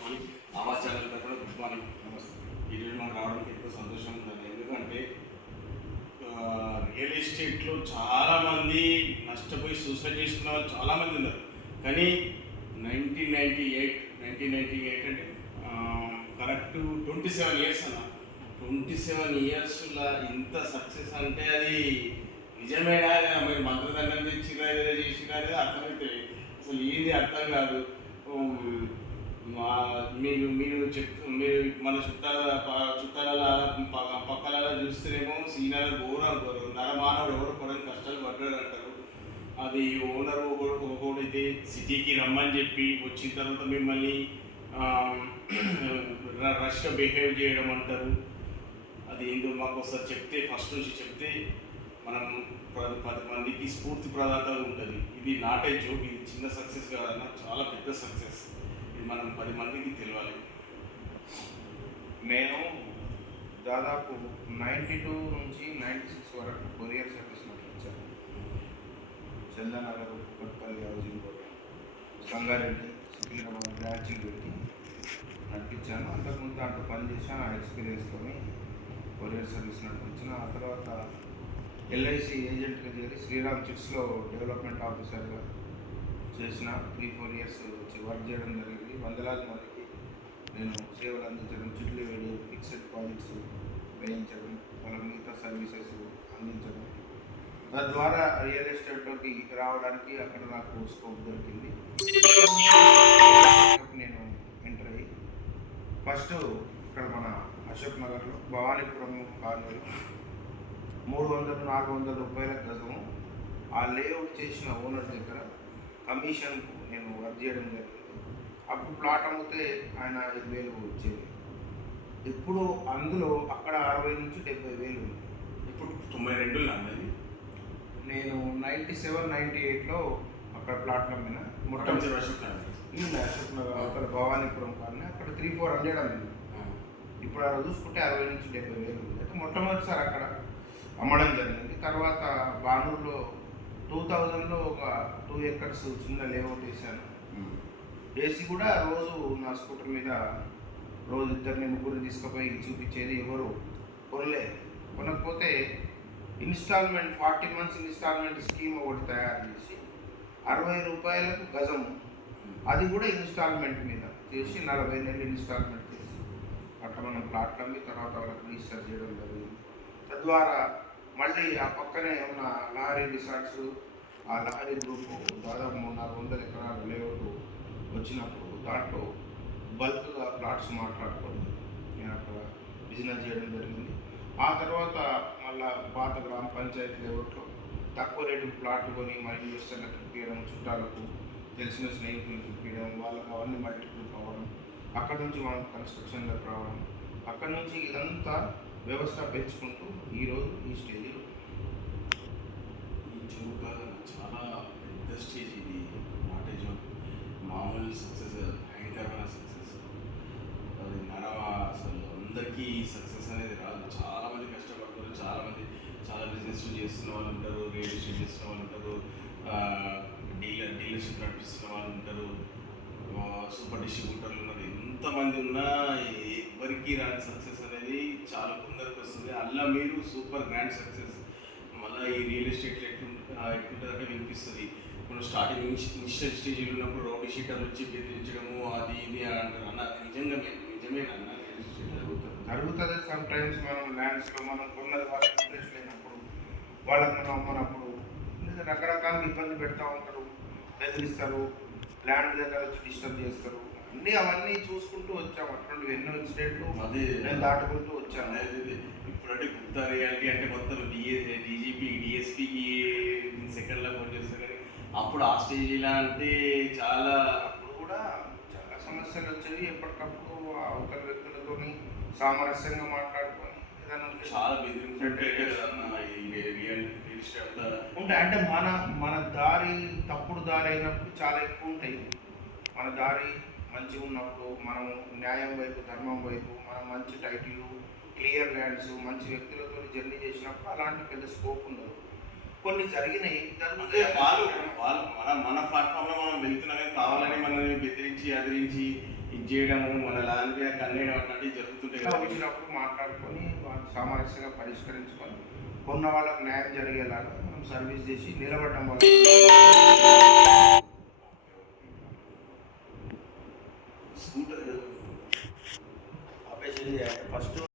Good Awas channel తరఫున good morning ఈరోజు మనకు రావడానికి ఎంతో సంతోషం ఉందండి. ఎందుకంటే రియల్ ఎస్టేట్లో చాలామంది నష్టపోయి సూసైడ్ చేసుకున్న వాళ్ళు చాలామంది ఉన్నారు. కానీ nineteen ninety eight nineteen ninety eight అంటే కరెక్ట్ ట్వంటీ సెవెన్ ఇయర్స్ అన్న. ట్వంటీ సెవెన్ ఇయర్స్లో ఇంత సక్సెస్ అంటే అది నిజమేనా? మీరు మంత్రదండం తెచ్చిరా ఏదో చేసిరా అనేది అర్థమైతే అసలు ఏంది అర్థం కాదు. మీరు మీరు చెప్తూ మీరు మన చుట్టాల ప- చుట్టాల పక్కల చూస్తేనేమో సీనియర్ ఘోరం ఘోరం నరమానవుడు ఎవరు పడని కష్టాలు పడ్డాడు అంటారు. అది ఓనర్ ఒకడైతే సిటీకి రమ్మని చెప్పి వచ్చిన తర్వాత మిమ్మల్ని రష్గా బిహేవ్ చేయడం అంటారు. అది ఏందో మాకు ఒకసారి చెప్తే ఫస్ట్ నుంచి చెప్తే మనం పది పది మందికి స్ఫూర్తి ప్రదాతగా ఉంటుంది. ఇది నాటే జోక్ ఇది చిన్న సక్సెస్ కాదన్న చాలా పెద్ద సక్సెస్. మనం పది మందికి తెలియాలి నేను దాదాపు నైంటీ టూ నుంచి నైంటీ సిక్స్ వరకు కొరియర్ సర్వీస్ నడిపించాను చందనగర్ కొత్తపల్లి హౌసింగ్ బోర్డు సంగారెడ్డి సికింద్రాబాద్ బ్రాంచ్కి పెట్టి నడిపించాను. అంతకుముందు దాంట్లో పనిచేసాను ఆ ఎక్స్పీరియన్స్తో కొరియర్ సర్వీస్ నడిపించిన. ఆ తర్వాత ఎల్ఐసి ఏజెంట్గా చేరి శ్రీరామ్ చిట్స్లో డెవలప్మెంట్ ఆఫీసర్గా చేసిన త్రీ ఫోర్ ఇయర్స్ వచ్చి వర్క్ చేయడం జరిగింది. వందలాది మందికి నేను సేవలు అందించడం చిట్లు వేయడం ఫిక్స్డ్ డిపాజిట్స్ వేయించడం వాళ్ళ మిగతా సర్వీసెస్ అందించడం. తద్వారా రియల్ ఎస్టేట్లోకి రావడానికి అక్కడ నాకు స్కోప్ దొరికింది. నేను ఎంటర్ అయ్యి ఫస్ట్ ఇక్కడ మన అశోక్ నగర్లో భవానీపురం కాలనీలో మూడు వందలు నాలుగు వందల రూపాయల గజము ఆ లేఅవుట్ చేసిన ఓనర్ దగ్గర కమిషన్కు నేను వర్క్ చేయడం జరిగింది. అప్పుడు ప్లాట్ అమ్మితే ఆయన ఐదు వేలు వచ్చేది. ఇప్పుడు అందులో అక్కడ అరవై నుంచి డెబ్బై వేలు ఉంది. ఇప్పుడు తొంభై రెండులో అన్నది నేను నైంటీ సెవెన్ నైంటీ ఎయిట్లో అక్కడ ప్లాట్లు అమ్మిన. మొత్తం మొట్టమొదటి అశోక్ నగర్. ఈ అశోక్ నగర్ అక్కడ భవానీపురం కానీ అక్కడ త్రీ ఫోర్ హండ్రెడ్ అమ్మింది. ఇప్పుడు అలా చూసుకుంటే అరవై నుంచి డెబ్బై వేలు ఉంది. అయితే మొట్టమొదటిసారి అక్కడ అమ్మడం జరిగింది. తర్వాత బానూరులో టూ థౌజండ్లో ఒక టూ ఎకర్స్ చిన్న లేఅవుట్ వేసాను వేసి కూడా రోజు నా స్కూటర్ మీద రోజు ఇద్దరిని ముగ్గురు తీసుకుపోయి చూపించేది ఎవరు కొనలే. కొనకపోతే instalment forty months instalment scheme ఒకటి తయారు చేసి అరవై రూపాయలకు గజము అది కూడా ఇన్స్టాల్మెంట్ మీద చేసి నలభై నెలలు ఇన్స్టాల్మెంట్ చేసి అట్లా మనం ప్లాట్ అమ్మి తర్వాత వాళ్ళకి రిజిస్టర్ చేయడం జరిగింది. తద్వారా మళ్ళీ ఆ పక్కనే ఉన్న లారీ రిసార్ట్స్ ఆ లారీ గ్రూప్ దాదాపు మూడు నాలుగు వందల ఎకరాల లేఅవుట్ వచ్చినప్పుడు దాంట్లో బల్క్గా ప్లాట్స్ మాట్లాడుకొని నేను అక్కడ బిజినెస్ చేయడం జరిగింది. ఆ తర్వాత మళ్ళా పాత గ్రామ పంచాయతీ లేఅవుట్లో తక్కువ రేటు ప్లాట్ కొని మన ఇన్వెస్టర్లకు ఇప్పించడం చుట్టాలకు తెలిసిన స్నేహితులను ఇప్పించడం వాళ్ళకి అవన్నీ మల్టిపుల్ కావడం అక్కడ నుంచి మనం కన్స్ట్రక్షన్లకు రావడం అక్కడ నుంచి ఇదంతా వ్యవస్థ పెంచుకుంటూ ఈరోజు ఈ స్టేజ్లో ఈ జోక్ కాదు చాలా పెద్ద స్టేజ్ ఇది. నాటే జోక్. మామూలు సక్సెస్ భయంకరమైన సక్సెస్ అది నడవ అసలు. అందరికీ సక్సెస్ అనేది రాదు. చాలామంది కష్టపడుతున్నారు కష్టపడతారు. చాలా చాలా బిజినెస్లు చేస్తున్న వాళ్ళు ఉంటారు. రియల్ ఎస్టేట్ చేస్తున్న వాళ్ళు ఉంటారు. డీలర్ డీలర్షిప్ నడిపిస్తున్న వాళ్ళు ఉంటారు. సూపర్ డిస్ట్రిబ్యూటర్లు ఉన్నారు. ఎంతమంది ఉన్నా ఎవరికి రాని సక్సెస్ చాలా కొందరికి వస్తుంది. అలా మీరు సూపర్ గ్రాండ్ సక్సెస్. మళ్ళీ ఈ రియల్ ఎస్టేట్లో ఎట్లుంటుంది ఎట్లుంటుందంటే వినిపిస్తుంది. ఇప్పుడు స్టార్టింగ్ ఇనిషియల్ స్టేజ్లో ఉన్నప్పుడు రౌడీ షీటర్ వచ్చి బెదిరించడము అది ఇది అని అంటారు. అన్న అది నిజంగా నిజమేనా రియల్ ఎస్టేట్ జరుగుతుంది జరుగుతుంది. సమ్ టైమ్స్ మనం ల్యాండ్స్లో మనం కొన్నది వాళ్ళకి ఇంట్రెస్ట్ లేనప్పుడు వాళ్ళకి మనం అమ్మనప్పుడు రకరకాల ఇబ్బంది పెడతా ఉంటారు. బెదిరిస్తారు. ల్యాండ్ దగ్గర వచ్చి డిస్టర్బ్ చేస్తారు. అన్నీ అవన్నీ చూసుకుంటూ వచ్చాము అటువంటి ఎన్నో ఇన్సిడెంట్లు అదే నేను దాటుకుంటూ వచ్చాను అదే అదే. ఇప్పుడంటే గుప్తా రియాలిటీ అంటే మొత్తం డిఏ డీజీపీ డిఎస్పీకి సెకండ్లో ఫోన్ చేస్తారు కానీ అప్పుడు ఆ స్టేజ్ ఎలా అంటే చాలా అప్పుడు కూడా చాలా సమస్యలు వచ్చేవి. ఎప్పటికప్పుడు ఆ అవతల వ్యక్తులతో సామరస్యంగా మాట్లాడుకొని చాలా ఉంటాయి. అంటే మన మన దారి తప్పుడు దారి అయినప్పుడు చాలా ఎక్కువ ఉంటాయి. మన దారి మంచిగా ఉన్నప్పుడు మనం న్యాయం వైపు ధర్మం వైపు మనం మంచి టైటిల్ క్లియర్ ల్యాండ్స్ మంచి వ్యక్తులతో జర్నీ చేసినప్పుడు అలాంటి పెద్ద స్కోప్ ఉండదు. కొన్ని జరిగినాయి అంటే వాళ్ళు వాళ్ళు మన మన ప్లాట్ఫామ్లో మనం వెళ్తున్నాం కానీ కావాలని మనల్ని బెదిరించి అదిరించి ఇది చేయడము మన మీద కన్నేయడం అట్లాంటివి జరుగుతుంటాయి వచ్చినప్పుడు మాట్లాడుకొని వాళ్ళు సామరస్యంగా పరిష్కరించుకొని కొన్న వాళ్ళకి న్యాయం జరిగేలాగా మనం సర్వీస్ చేసి నిలబడడం వల్ల